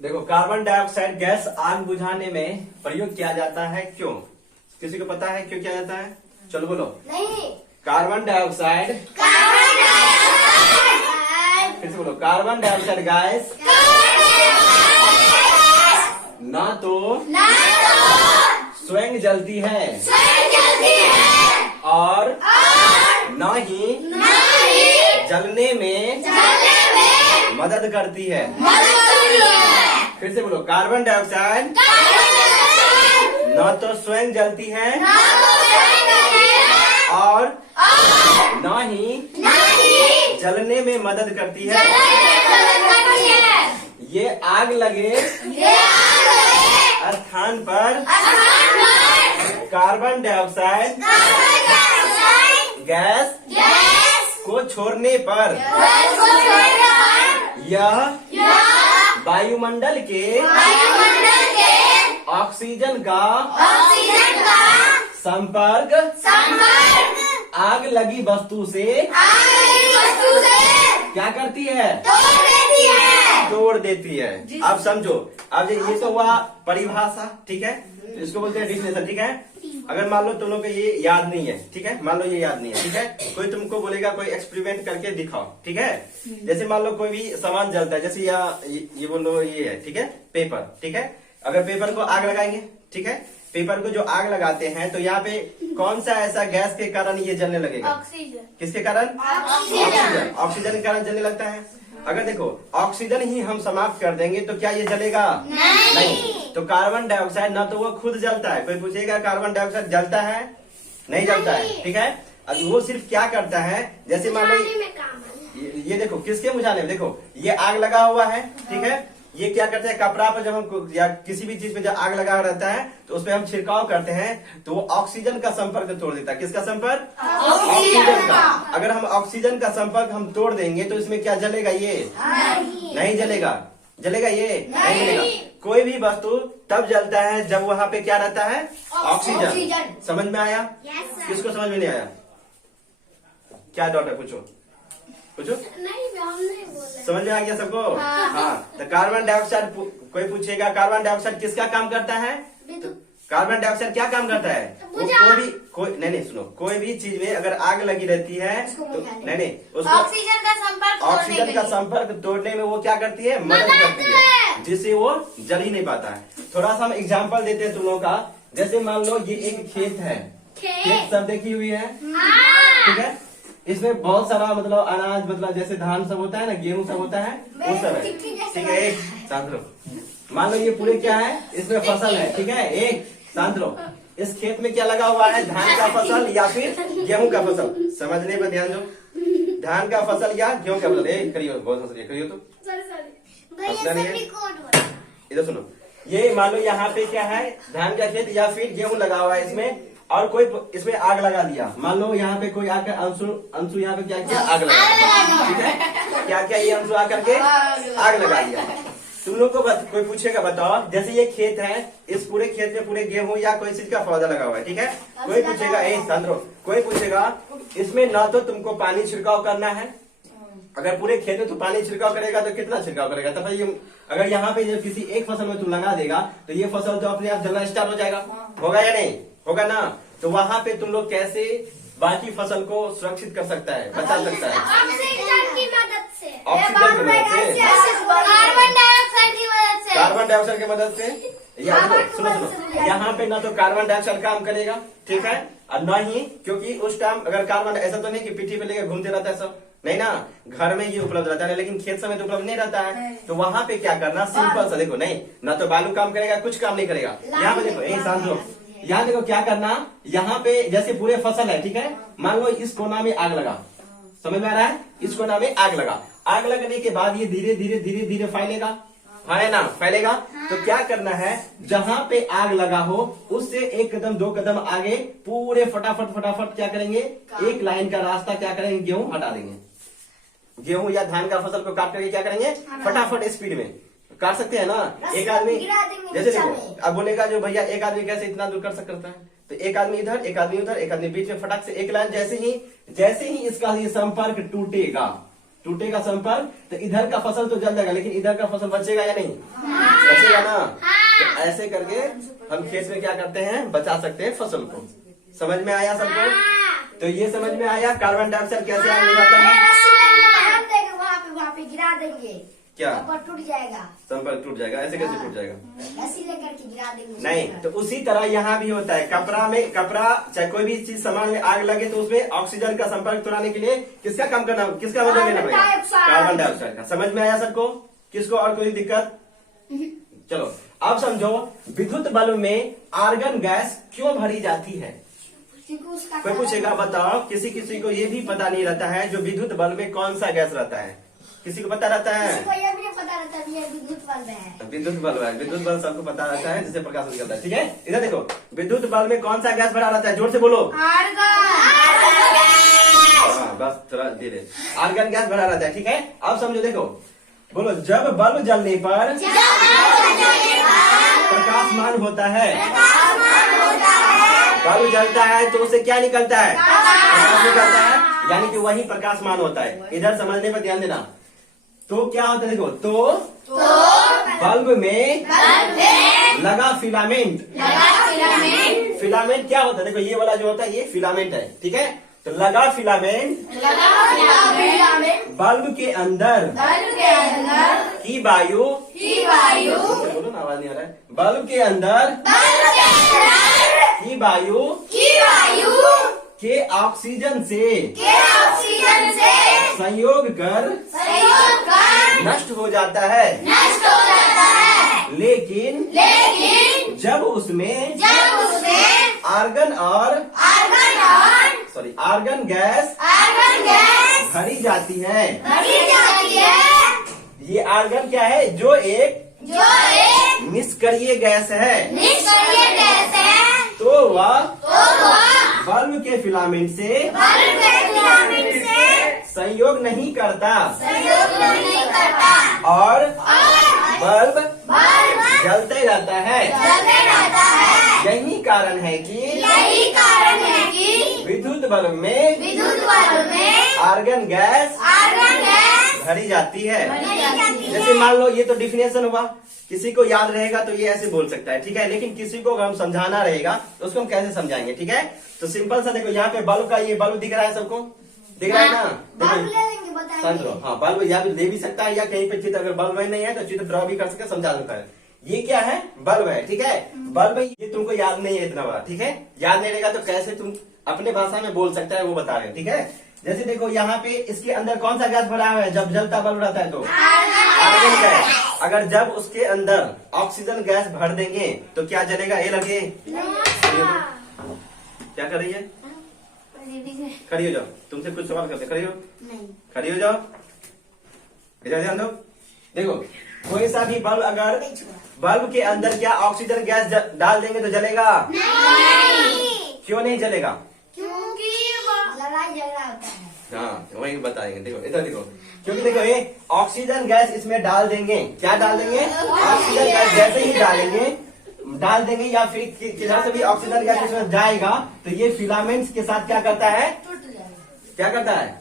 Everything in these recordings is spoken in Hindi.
देखो, कार्बन डाइऑक्साइड गैस आग बुझाने में प्रयोग किया जाता है, क्यों? किसी को पता है क्यों किया जाता है? चलो बोलो। नहीं। कार्बन डाइऑक्साइड, फिर से बोलो, कार्बन डाइऑक्साइड गैस ना तो स्वयं जलती है और न ही जलने में मदद करती है। फिर से बोलो, कार्बन डाइऑक्साइड न तो स्वयं जलती है और न ही जलने में मदद करती है। ये आग लगे स्थान पर कार्बन डाइऑक्साइड गैस को छोड़ने पर यह वायुमंडल के ऑक्सीजन का संपर्क आग लगी वस्तु से क्या करती है? तोड़ देती है। अब समझो, अब ये तो हुआ परिभाषा, ठीक है? तो इसको बोलते हैं डिफिनेशन, ठीक है? अगर मान लो तुम लोग को ये याद नहीं है, ठीक है? मान लो ये याद नहीं है, ठीक है? कोई तुमको बोलेगा कोई एक्सपेरिमेंट करके दिखाओ, ठीक है? जैसे मान लो कोई भी सामान जलता है, जैसे ये बोलो ये है, ठीक है? पेपर, ठीक है? अगर पेपर को आग लगाएंगे, ठीक है? पेपर को जो आग लगाते हैं तो यहाँ पे कौन सा ऐसा गैस के कारण ये जलने लगेगा? ऑक्सीजन। किसके कारण? ऑक्सीजन। ऑक्सीजन के कारण जलने लगता है। अगर देखो, ऑक्सीजन ही हम समाप्त कर देंगे तो क्या ये जलेगा? नहीं। तो कार्बन डाइऑक्साइड ना तो वो खुद जलता है। कोई पूछेगा कार्बन डाइऑक्साइड जलता है? नहीं जलता है, ठीक है? अब वो सिर्फ क्या करता है, जैसे मान लो ये देखो, किसके बुझाने में, देखो ये आग लगा हुआ है, ठीक है? ये क्या करते हैं, कपड़ा पर जब हम या किसी भी चीज पे जब आग लगा रहता है तो उस पर हम छिड़काव करते हैं तो वो ऑक्सीजन का संपर्क तोड़ देता है। किसका संपर्क? ऑक्सीजन का। अगर हम ऑक्सीजन का संपर्क हम तोड़ देंगे तो इसमें क्या जलेगा? ये नहीं जलेगा। जलेगा ये? नहीं जलेगा। कोई भी वस्तु तब जलता है जब वहाँ पे क्या रहता है? ऑक्सीजन। समझ में आया? किसको समझ में नहीं आया? क्या डाउट है? पूछो पूछो। नहीं, हम नहीं बोले। समझ में आ गया सबको? हाँ। तो कार्बन डाइऑक्साइड, कोई पूछेगा कार्बन डाइऑक्साइड किसका काम करता है? तो कार्बन डाइऑक्साइड क्या काम करता है? वो कोई नहीं सुनो, कोई भी चीज में अगर आग लगी रहती है तो नहीं उसको ऑक्सीजन का संपर्क तोड़ने में वो क्या करती है? मदद करती है, जिससे वो जल ही नहीं पाता है। थोड़ा सा हम एग्जाम्पल देते हैं तुम लोगों का। जैसे मान लो ये एक खेत है, खेत सब देखी हुई है, ठीक है? इसमें बहुत सारा मतलब अनाज, मतलब जैसे धान सब होता है ना, गेहूं सब होता है, वो सब है, ठीक है? एक शांत रहो। मान लो ये पूरे क्या है, इसमें फसल है, ठीक है? एक शांत रहो। इस खेत में क्या लगा हुआ है? धान का फसल या फिर गेहूं का फसल? समझने पर ध्यान दो। धान का फसल या गेहूं का फसल? एक करियो, बहुत हंस रही है, करियो तो इधर सुनो। ये मान लो यहाँ पे क्या है, धान का खेत या फिर गेहूं लगा हुआ है इसमें, और कोई इसमें आग लगा दिया। मान लो यहाँ पे कोई आकर अंशु यहाँ पे क्या किया? आग लगा दिया, ठीक है? क्या क्या ये अंशु आकर के आग लगा दिया। तुम लोग को कोई पूछेगा, बताओ, जैसे ये खेत है, इस पूरे खेत में पूरे गेहूं या कोई चीज का पौधा लगा हुआ है, ठीक है? कोई पूछेगा, संद्रो, कोई पूछेगा इसमें ना तो तुमको पानी छिड़काव करना है। अगर पूरे खेत में तो पानी छिड़काव करेगा तो कितना छिड़काव करेगा? तो भाई अगर यहाँ पे जब किसी एक फसल में तुम लगा देगा तो ये फसल तो अपने आप जलना स्टार्ट हो जाएगा, होगा या नहीं? होगा ना? तो वहाँ पे तुम लोग कैसे बाकी फसल को सुरक्षित कर सकता है, बचा सकता है? ऑक्सीजन की मदद से, ऑक्सीजन की मदद से, कार्बन डाइऑक्साइड की मदद से, कार्बन डाइऑक्साइड की मदद से। सुनो, यहाँ पे ना तो कार्बन डाइऑक्साइड काम करेगा, ठीक है? और न ही, क्योंकि उस टाइम अगर कार्बन, ऐसा तो नहीं कि पीठी पे लेके घूमते रहता है सब, नहीं ना, घर में ये उपलब्ध रहता है, लेकिन खेत समय तो उपलब्ध नहीं रहता है। तो वहाँ पे क्या करना, सिंपल सा देखो, नहीं ना तो बालू काम करेगा, कुछ काम नहीं करेगा। यहाँ पे देखो, यही शांत रहो, यहाँ देखो क्या करना। यहाँ पे जैसे पूरे फसल है, ठीक है? मान लो इस कोना में आग लगा, समझ में आ रहा है? इस कोना में आग लगा, आग लगने के बाद ये धीरे धीरे धीरे धीरे फैलेगा, है ना? फैलेगा। तो क्या करना है, जहाँ पे आग लगा हो उससे एक कदम दो कदम आगे पूरे फटाफट फटाफट क्या करेंगे, एक लाइन का रास्ता क्या करेंगे, गेहूं हटा देंगे। गेहूं या धान का फसल को काट करके क्या करेंगे, फटाफट स्पीड में काट सकते हैं ना। एक आदमी जैसे देखो, अब बोलेगा जो भैया एक आदमी कैसे इतना दूर कर सकता है, तो एक आदमी इधर, एक आदमी उधर, एक आदमी बीच में, फटाक से एक लाइन, जैसे ही इसका ये संपर्क टूटेगा, टूटेगा संपर्क तो इधर का फसल तो जल जाएगा, लेकिन इधर का फसल बचेगा या नहीं? बचेगा ना। तो ऐसे करके हम खेत में क्या करते हैं, बचा सकते हैं फसल को। समझ में आया सबको? तो ये समझ में आया कार्बन डाइऑक्साइड कैसे आग लगाता है। वहाँ पे गिरा देंगे क्या टूट जाएगा, संपर्क टूट जाएगा? ऐसे कैसे टूट जाएगा? ऐसे लेकर के गिरा देंगे। नहीं, तो उसी तरह यहाँ भी होता है। कपड़ा चाहे कोई भी चीज सामान में आग लगे तो उसमें ऑक्सीजन का संपर्क तोड़ने के लिए किसका काम करना, किसका मदद लेना पड़ेगा? कार्बन डाइऑक्साइड का। समझ में आया सबको? किसको और कोई दिक्कत? चलो अब समझो, विद्युत बल्ब में आर्गन गैस क्यों भरी जाती है? कोई पूछेगा बताओ, किसी किसी को ये भी पता नहीं रहता है जो विद्युत बल्ब में कौन सा गैस रहता है। किसी को पता रहता है? किसी को ये भी नहीं पता रहता है ये विद्युत बल्ब है। विद्युत बल्ब है, विद्युत बल्ब सबको पता रहता है जिससे प्रकाश निकलता है। ठीक है, इधर देखो, विद्युत बल्ब में कौन सा गैस भरा रहता है? जोर से बोलो। हाँ, बस थोड़ा धीरे। आर्गन गैस भरा रहता है। ठीक है, अब समझो, देखो बोलो, जब बल्ब जलने पर प्रकाशमान होता है, बल्ब जलता है तो उससे क्या निकलता है? प्रकाश निकलता है, यानी कि वही प्रकाशमान होता है। इधर समझने पर ध्यान देना। तो क्या होता है, देखो, तो बल्ब में लगा फिलामेंट। फिलामेंट क्या होता है? देखो ये वाला जो होता है ये फिलामेंट है। ठीक है, तो लगा फिलामेंट बल्ब के अंदर की वायु, बोलो ना, आवाज नहीं आ रहा है। बल्ब के अंदर की वायु के ऑक्सीजन से संयोग कर नष्ट हो जाता है। लेकिन जब उसमें आर्गन गैस भरी जाती है। ये आर्गन क्या है? जो एक निष्क्रिय गैस है। तो वह बल्ब के फिलामेंट से संयोग नहीं करता और बल्ब जलते रहता है। यही कारण है कि विद्युत बल्ब में आर्गन गैस भरी जाती है। जैसे मान लो, ये तो डिफिनेशन हुआ, किसी को याद रहेगा तो ये ऐसे बोल सकता है। ठीक है, लेकिन किसी को अगर हम समझाना रहेगा तो उसको हम कैसे समझाएंगे? ठीक है, तो सिंपल सा देखो, यहाँ पे बल्ब का ये बल्ब दिख रहा है, सबको दिख रहा है ना? देखो, हाँ, बल्ब या भी ले भी सकता है, या कहीं पे चित्र अगर बल्ब नहीं है तो चित्र ड्रॉ भी कर सकते, समझा सकता है। ये क्या है? बल्ब है। ठीक है, बल्ब ये तुमको याद नहीं है इतना बड़ा। ठीक है, याद नहीं रहेगा तो कैसे तुम अपने भाषा में बोल सकता है वो बता रहे हो। ठीक है, जैसे देखो यहाँ पे इसके अंदर कौन सा गैस भरा हुआ है? जब जलता बल्ब रहता है तो आर्गन गैस। अगर जब उसके अंदर ऑक्सीजन गैस भर देंगे तो क्या जलेगा? ये लगे, क्या कर रही है? खड़ी हो जाओ, तुमसे कुछ सवाल करते। खड़ी हो, खड़ी हो जाओ, इधर ध्यान दो। देखो, कोई सा भी बल्ब, अगर बल्ब के अंदर क्या ऑक्सीजन गैस डाल देंगे तो जलेगा? क्यों नहीं जलेगा? लड़ाई झगड़ा होता है। हाँ, वही बताएंगे। देखो इधर देखो, क्योंकि देखो ये ऑक्सीजन गैस इसमें डाल देंगे। क्या डाल देंगे? ऑक्सीजन गैस जैसे ही डाल देंगे या फिर किधर से भी ऑक्सीजन गैस इसमें जाएगा तो ये फिलामेंट्स के साथ क्या करता है? क्या करता है?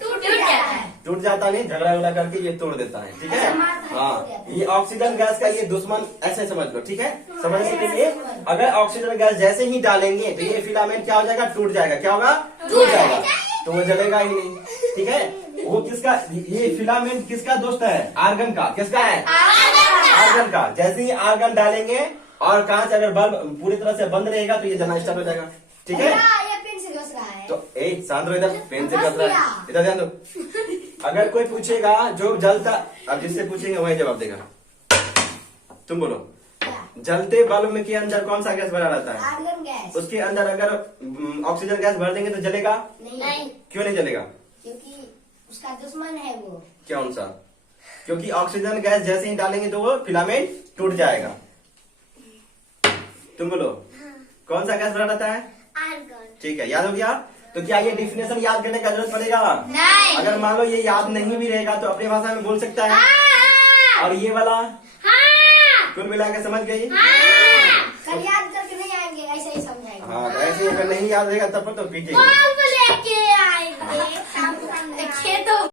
टूट जाता नहीं, झगड़ा उगड़ा करके ये तोड़ देता है। ठीक है, हाँ, ये ऑक्सीजन गैस का ये दुश्मन ऐसे समझ लो। ठीक है, समझने के लिए अगर ऑक्सीजन गैस जैसे ही डालेंगे तो ये फिलामेंट क्या हो जाएगा? टूट जाएगा। क्या होगा? टूट जाएगा, तो वो जलेगा ही नहीं। ठीक है, वो किसका, ये फिलामेंट किसका दोस्त है? आर्गन का। किसका है? आर्गन का। जैसे ही आर्गन डालेंगे और कांच अगर बल्ब पूरी तरह से बंद रहेगा तो ये जलना स्टार्ट हो जाएगा। ठीक है, तो एक सांद्रो इधर पेन से कर रहा है, इधर ध्यान दो। अगर कोई पूछेगा जो जलता, अब जिससे पूछेंगे वही जवाब देगा। तुम बोलो, जलते बल्ब में के अंदर कौन सा गैस भरा रहता है? Argon gas. उसके अंदर अगर ऑक्सीजन गैस भर देंगे तो जलेगा? नहीं। क्यों नहीं जलेगा? क्योंकि उसका दुश्मन है वो। कौन सा? क्योंकि ऑक्सीजन गैस जैसे ही डालेंगे तो वो फिलामेंट टूट जाएगा। तुम बोलो, कौन सा गैस भरा रहता है? आर्गन। ठीक है, याद हो गया? तो क्या ये डिफिनेशन याद करने का जरूरत पड़ेगा? नहीं। अगर मान लो ये याद नहीं भी रहेगा तो अपनी भाषा में बोल सकता है। और ये वाला कुल मिला के समझ गई? कल याद करके नहीं आएंगे, ऐसे ही समझाएंगे। हाँ, तो ऐसे अगर नहीं याद रहेगा तब तो पीटेंगे। बल्ब लेके आएंगे।